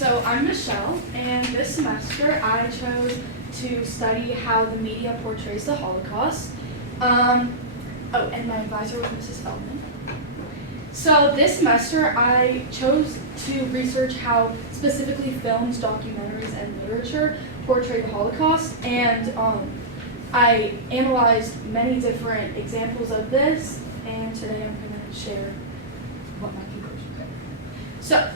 So I'm Michelle, and this semester I chose to study how the media portrays the Holocaust. And my advisor was Mrs. Feldman. So this semester I chose to research how specifically films, documentaries, and literature portray the Holocaust, and I analyzed many different examples of this, and today I'm going to share what my conclusions are. So,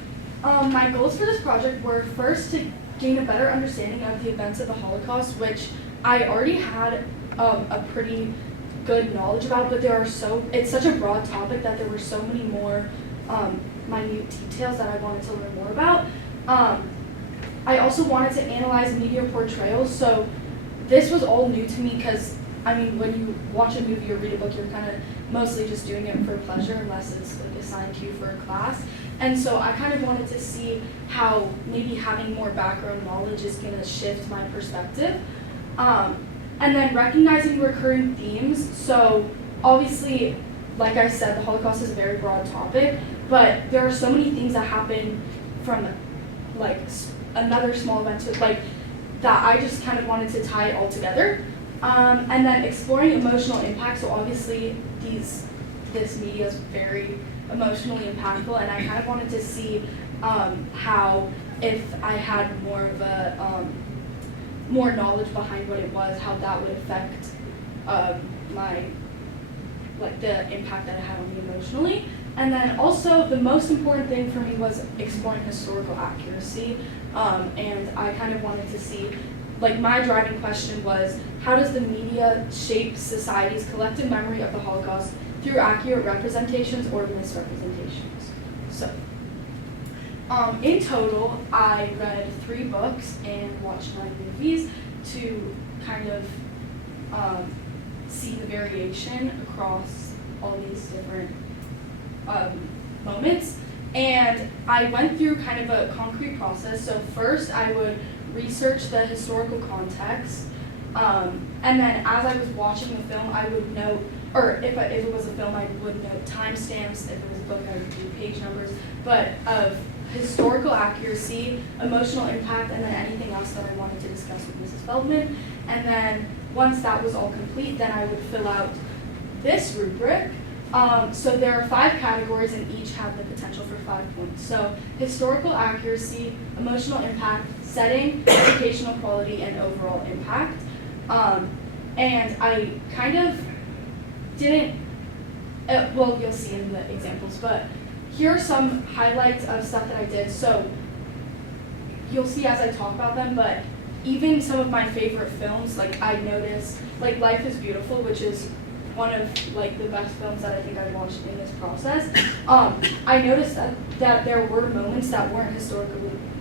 my goals for this project were first to gain a better understanding of the events of the Holocaust, which I already had a pretty good knowledge about, but it's such a broad topic that there were so many more minute details that I wanted to learn more about. I also wanted to analyze media portrayals, so this was all new to me because, when you watch a movie or read a book, you're kind of mostly just doing it for pleasure unless it's like assigned to you for a class. And so I kind of wanted to see how maybe having more background knowledge is going to shift my perspective. And then recognizing recurring themes. So obviously, like I said, the Holocaust is a very broad topic, but there are so many things that happen from like another small event to like that I just kind of wanted to tie it all together. And then exploring emotional impact. So obviously this media is very emotionally impactful, and I kind of wanted to see how if I had more of a more knowledge behind what it was, how that would affect the impact that it had on me emotionally. And then also the most important thing for me was exploring historical accuracy, and I kind of wanted to see, my driving question was, how does the media shape society's collective memory of the Holocaust through accurate representations or misrepresentations? So, in total, I read 3 books and watched 9 movies to kind of see the variation across all these different moments. And I went through kind of a concrete process. So first I would research the historical context, and then as I was watching the film, I would note, or if it was a film, I would note timestamps. If it was a book, I would do page numbers, but of historical accuracy, emotional impact, and then anything else that I wanted to discuss with Mrs. Feldman. And then once that was all complete, then I would fill out this rubric. So there are 5 categories, and each have the potential for 5 points. So historical accuracy, emotional impact, setting, educational quality, and overall impact. And I kind of didn't, you'll see in the examples, but here are some highlights of stuff that I did. So you'll see as I talk about them, but even some of my favorite films, I noticed, Life is Beautiful, which is one of the best films that I think I've watched in this process. I noticed that there were moments that weren't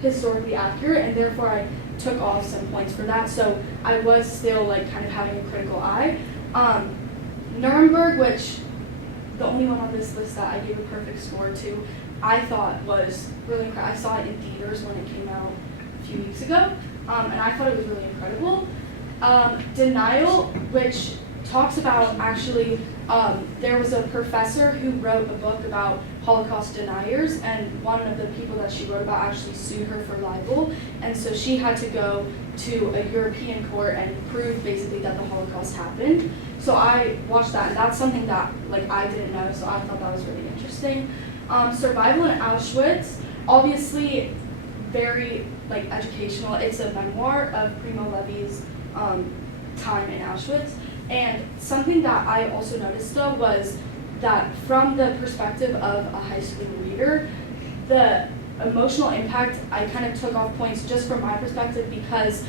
historically accurate, and therefore I took off some points for that. So I was still kind of having a critical eye. Nuremberg, which the only one on this list that I gave a perfect score to, I thought was really incredible. I saw it in theaters when it came out a few weeks ago, and I thought it was really incredible. Denial, which talks about actually, there was a professor who wrote a book about Holocaust deniers, and one of the people that she wrote about actually sued her for libel, and so she had to go to a European court and prove basically that the Holocaust happened. So I watched that, and that's something that I didn't know, so I thought that was really interesting. Survival in Auschwitz, obviously very educational. It's a memoir of Primo Levi's time in Auschwitz. And something that I also noticed though was that from the perspective of a high school reader, the emotional impact, I kind of took off points just from my perspective, because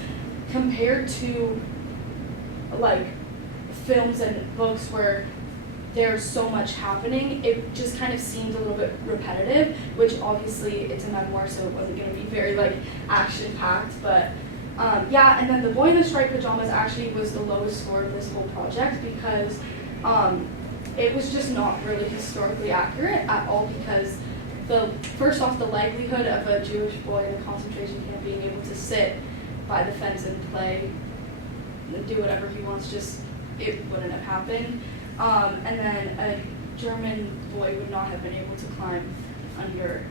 compared to films and books where there's so much happening, it just kind of seemed a little bit repetitive, which obviously it's a memoir, so it wasn't going to be very action-packed, but and then The Boy in the Striped Pajamas actually was the lowest score of this whole project, because it was just not really historically accurate at all, because first off, the likelihood of a Jewish boy in a concentration camp being able to sit by the fence and play and do whatever he wants, it wouldn't have happened. And then a German boy would not have been able to climb under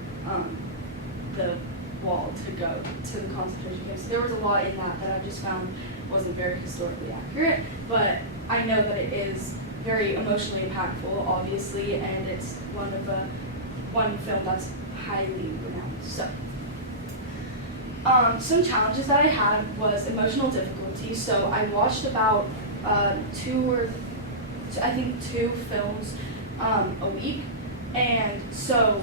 the wall to go to the concentration camps. There was a lot in that I just found wasn't very historically accurate, but I know that it is very emotionally impactful, obviously, and it's one film that's highly renowned. So, some challenges that I had was emotional difficulty. So I watched about two films a week, and so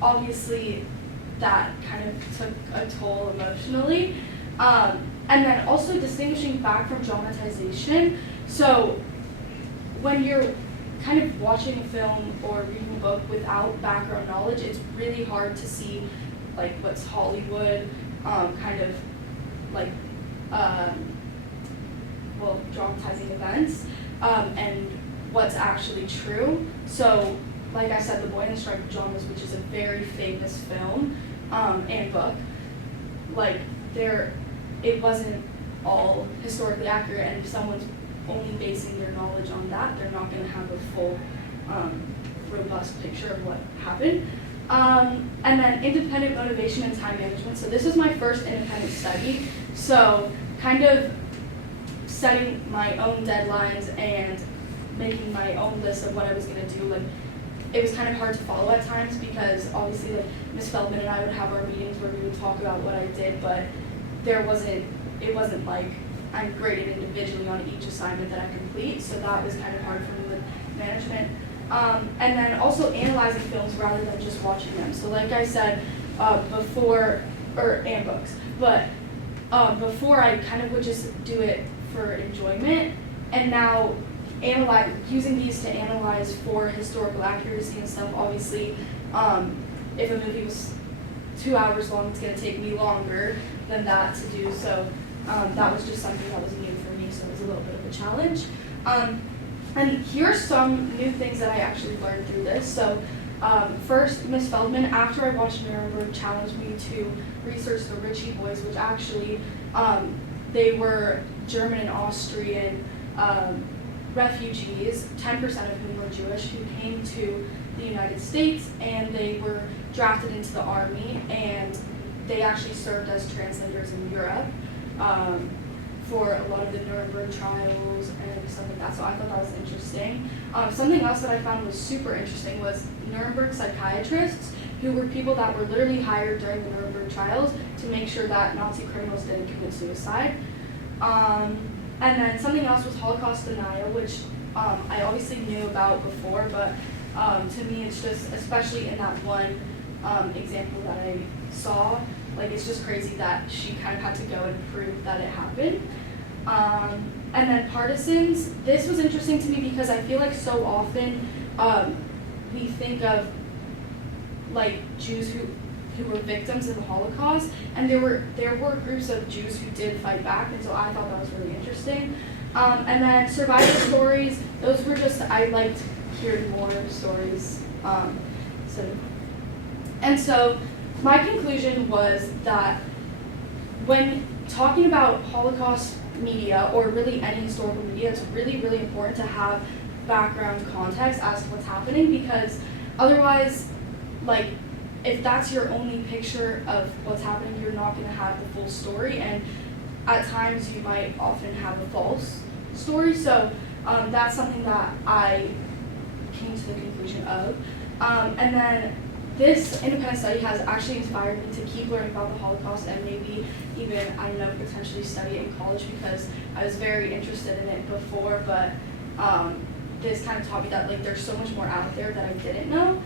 obviously that kind of took a toll emotionally. And then also distinguishing fact from dramatization. So when you're kind of watching a film or reading a book without background knowledge, it's really hard to see like what's Hollywood, kind of like, dramatizing events, and what's actually true. So like I said, The Boy in the Striped Pajamas, which is a very famous film and book, like it wasn't all historically accurate, and if someone's only basing their knowledge on that, they're not going to have a full, robust picture of what happened. And then independent motivation and time management. So this was my first independent study, so kind of setting my own deadlines and making my own list of what I was going to do. Like, it was kind of hard to follow at times because obviously like Ms. Feldman and I would have our meetings where we would talk about what I did, but it wasn't like I'm graded individually on each assignment that I complete, so that was kind of hard for me with management. And then also analyzing films rather than just watching them. So like I said before, and books, but before I kind of would just do it for enjoyment, and now using these to analyze for historical accuracy and stuff. Obviously, if a movie was 2 hours long, it's going to take me longer than that to do. So that was just something that was new for me, so it was a little bit of a challenge. And here's some new things that I actually learned through this. So first, Ms. Feldman, after I watched Nuremberg, challenged me to research the Ritchie boys, which actually, they were German and Austrian refugees, 10% of whom were Jewish, who came to the United States, and they were drafted into the army, and they actually served as translators in Europe for a lot of the Nuremberg trials and stuff like that, so I thought that was interesting. Something else that I found was super interesting was Nuremberg psychiatrists, who were people that were literally hired during the Nuremberg trials to make sure that Nazi criminals didn't commit suicide. And then something else was Holocaust denial, which I obviously knew about before, but to me it's just, especially in that one example that I saw, like it's just crazy that she kind of had to go and prove that it happened. And then partisans, this was interesting to me because I feel like so often we think of like Jews who were victims of the Holocaust, and there were groups of Jews who did fight back, and so I thought that was really interesting. And then survivor stories, those were just, I liked hearing more stories. So my conclusion was that when talking about Holocaust media, or really any historical media, it's really, really important to have background context as to what's happening, because otherwise, like, if that's your only picture of what's happening, you're not going to have the full story, and at times you might often have a false story. So that's something that I came to the conclusion of. And then this independent study has actually inspired me to keep learning about the Holocaust, and maybe even, I don't know, potentially study it in college, because I was very interested in it before, but this kind of taught me that like there's so much more out there that I didn't know.